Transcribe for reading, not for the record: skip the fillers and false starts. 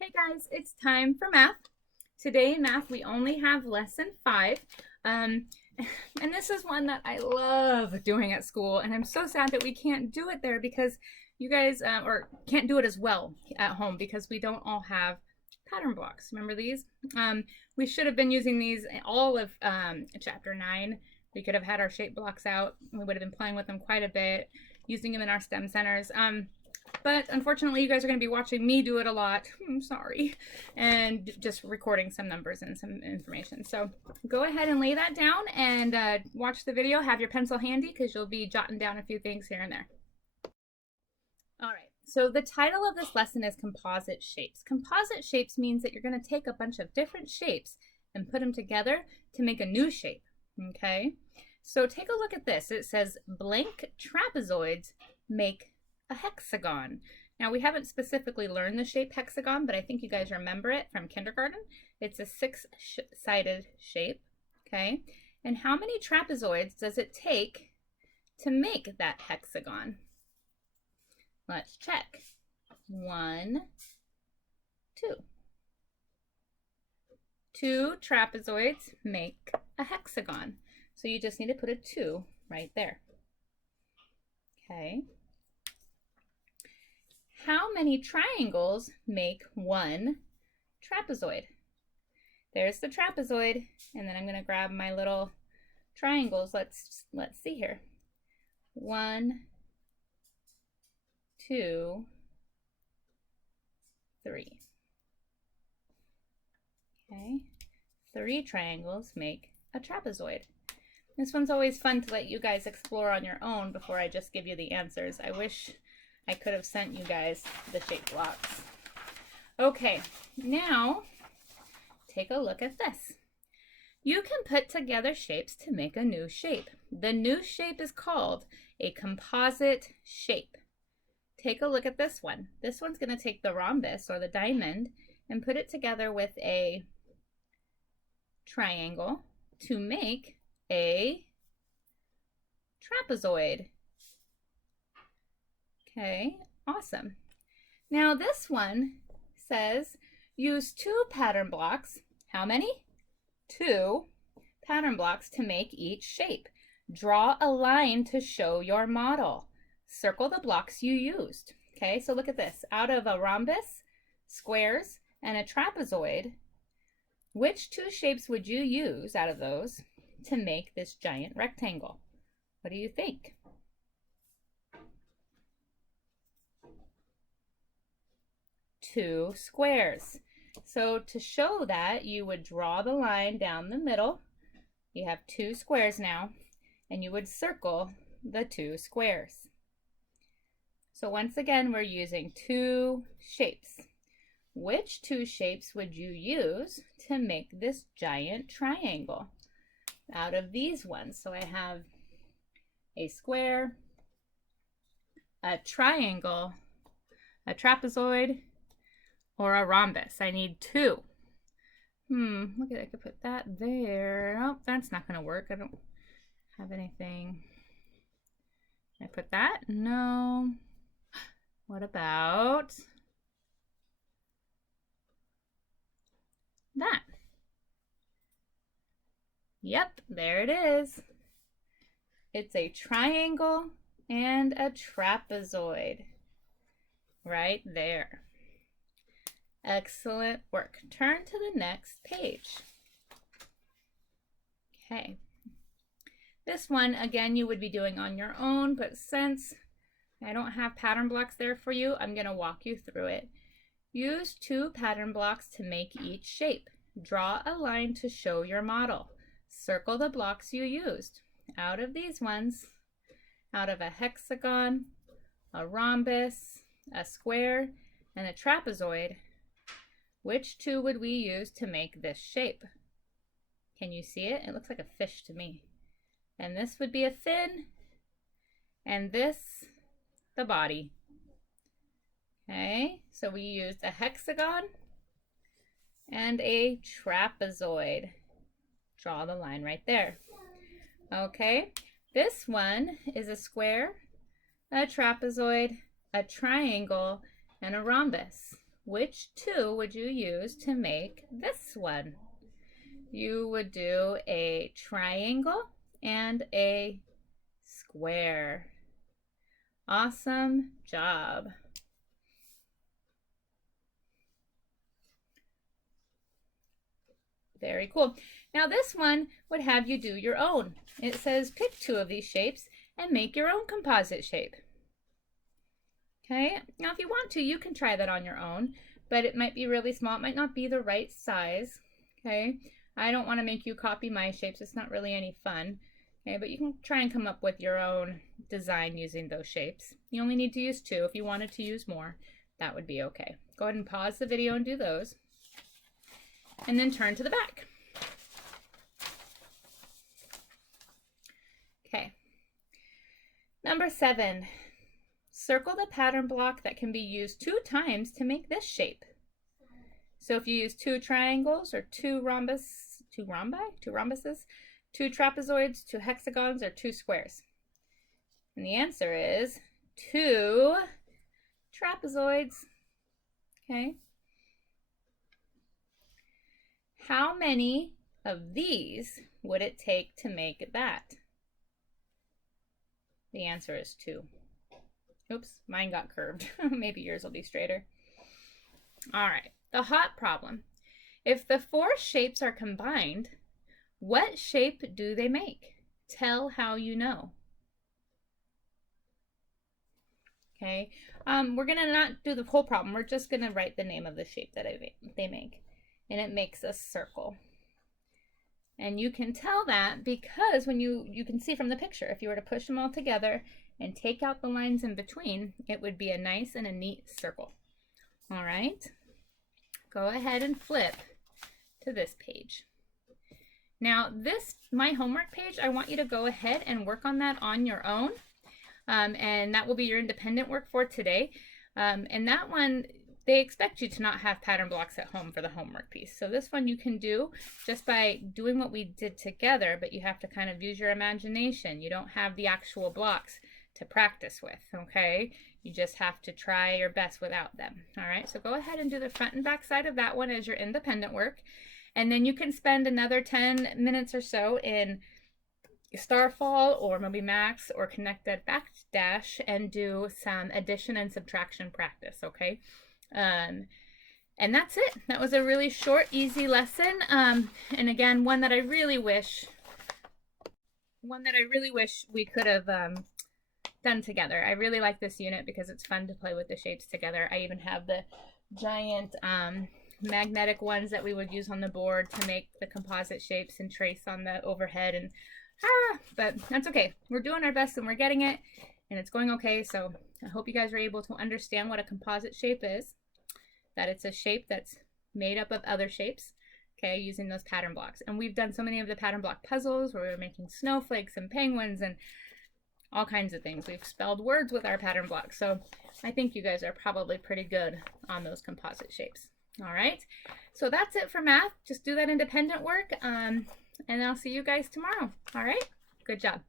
Hey guys, it's time for math. Today in math we only have lesson 5. Um, and this is one that I love doing at school, and I'm so sad that we can't do it there because you guys, or can't do it as well at home because we don't all have pattern blocks. Remember these? We should have been using these all of chapter 9. We could have had our shape blocks out. We would have been playing with them quite a bit, using them in our STEM centers. But unfortunately, you guys are going to be watching me do it a lot. I'm sorry. And just recording some numbers and some information. So go ahead and lay that down and watch the video. Have your pencil handy because you'll be jotting down a few things here and there. All right. So the title of this lesson is Composite Shapes. Composite shapes means that you're going to take a bunch of different shapes and put them together to make a new shape. Okay. So take a look at this. It says blank trapezoids make a hexagon. Now we haven't specifically learned the shape hexagon, but I think you guys remember it from kindergarten. It's a six-sided shape, okay? And how many trapezoids does it take to make that hexagon? Let's check. 1, 2. 2 trapezoids make a hexagon. So you just need to put a 2 right there. Okay. How many triangles make one trapezoid? There's the trapezoid, and then I'm going to grab my little triangles. Let's see here. 1, 2, 3. Okay, 3 triangles make a trapezoid. This one's always fun to let you guys explore on your own before I just give you the answers. I wish I could have sent you guys the shape blocks. Okay, now take a look at this. You can put together shapes to make a new shape. The new shape is called a composite shape. Take a look at this one. This one's going to take the rhombus or the diamond and put it together with a triangle to make a trapezoid. Okay, awesome. Now this one says use 2 pattern blocks. How many? 2 pattern blocks to make each shape. Draw a line to show your model. Circle the blocks you used. Okay, so look at this. Out of a rhombus, squares, and a trapezoid, which 2 shapes would you use out of those to make this giant rectangle? What do you think? 2 squares. So to show that, you would draw the line down the middle. You have 2 squares now, and you would circle the 2 squares. So once again, we're using 2 shapes. Which 2 shapes would you use to make this giant triangle out of these ones? So I have a square, a triangle, a trapezoid, or a rhombus. I need 2. Look at, I could put that there. Oh, that's not gonna work. I don't have anything. Can I put that? No. What about that? Yep, there it is. It's a triangle and a trapezoid right there. Excellent work. Turn to the next page. Okay. This one, again, you would be doing on your own, but since I don't have pattern blocks there for you, I'm going to walk you through it. Use 2 pattern blocks to make each shape. Draw a line to show your model. Circle the blocks you used. Out of these ones, out of a hexagon, a rhombus, a square, and a trapezoid, which 2 would we use to make this shape? Can you see it? It looks like a fish to me. And this would be a fin, and this, the body. Okay, so we used a hexagon and a trapezoid. Draw the line right there. Okay, this one is a square, a trapezoid, a triangle, and a rhombus. which two would you use to make this one? You would do a triangle and a square. Awesome job. Very cool. Now this one would have you do your own. It says pick two of these shapes and make your own composite shape. Okay, now if you want to, you can try that on your own, but it might be really small. It might not be the right size. Okay, I don't want to make you copy my shapes. It's not really any fun. Okay, but you can try and come up with your own design using those shapes. You only need to use two. If you wanted to use more, that would be okay. Go ahead and pause the video and do those. And then turn to the back. Okay. Number 7. Circle the pattern block that can be used 2 times to make this shape. So if you use 2 triangles or 2 rhombuses, 2 trapezoids, 2 hexagons, or 2 squares. And the answer is 2 trapezoids. Okay. How many of these would it take to make that? The answer is 2. Oops, mine got curved. Maybe yours will be straighter. All right, the hot problem. If the 4 shapes are combined, what shape do they make? Tell how you know. Okay, we're gonna not do the whole problem. We're just gonna write the name of the shape that they make. And it makes a circle. And you can tell that because when you can see from the picture, if you were to push them all together and take out the lines in between, it would be a nice and a neat circle. All right, go ahead and flip to this page. Now this, my homework page, I want you to go ahead and work on that on your own. And that will be your independent work for today. And that one, they expect you to not have pattern blocks at home for the homework piece. So this one you can do just by doing what we did together, but you have to kind of use your imagination. You don't have the actual blocks to practice with, okay? You just have to try your best without them. All right, so go ahead and do the front and back side of that one as your independent work. And then you can spend another 10 minutes or so in Starfall or maybe Max or Connected Backdash and do some addition and subtraction practice, okay? And that's it. That was a really short, easy lesson. And again, one that I really wish we could have done together. I really like this unit because it's fun to play with the shapes together. I even have the giant magnetic ones that we would use on the board to make the composite shapes and trace on the overhead. And but that's okay. We're doing our best and we're getting it, and it's going okay. So I hope you guys are able to understand what a composite shape is, that it's a shape that's made up of other shapes, okay, using those pattern blocks. And we've done so many of the pattern block puzzles where we're making snowflakes and penguins and all kinds of things. We've spelled words with our pattern blocks. So I think you guys are probably pretty good on those composite shapes. All right, so that's it for math. Just do that independent work, and I'll see you guys tomorrow. All right, good job.